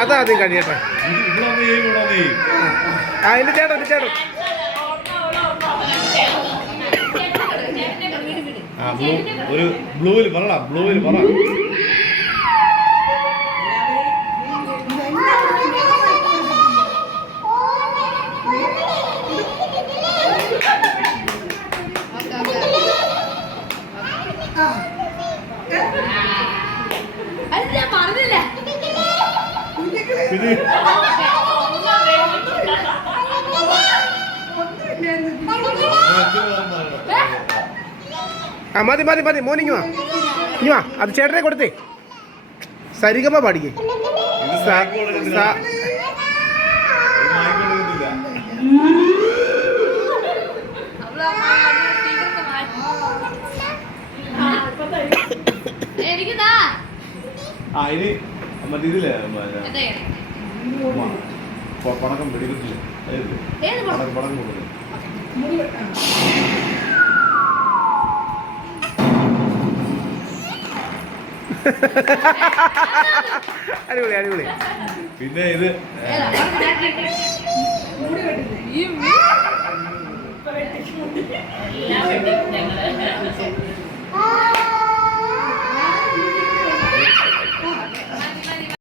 അത് ആദ്യം കഴിയട്ടെ. ആ എന്റെ ചേട്ടൻ എന്റെ ചേട്ടൻ. ആ ബ്ലൂ ഒരു ബ്ലൂവിൽ പറ ബ്ലൂവിൽ പറ. അത് പിന്നെ ആ മതി മതി മതി. മോനിങ്ങി വാ. ഇനി വാ. അത് ചേട്ടനെ കൊടുത്തേ. സരിഗമ പാടിക്കേ. ഇത് ഇത്. എനിക്ക് ആ ഇനി മറ്റേ ഇതില്ലേ മറ്റേ അതെ പ- പടക്കം വെടിവെച്ചില്ലേ അതില്ലേ? ഏത് പടം? പടക്കം പടക്കം കൊടുക്കും അടിപൊളി അടിപൊളി പിന്നെ ഇത്? ഈ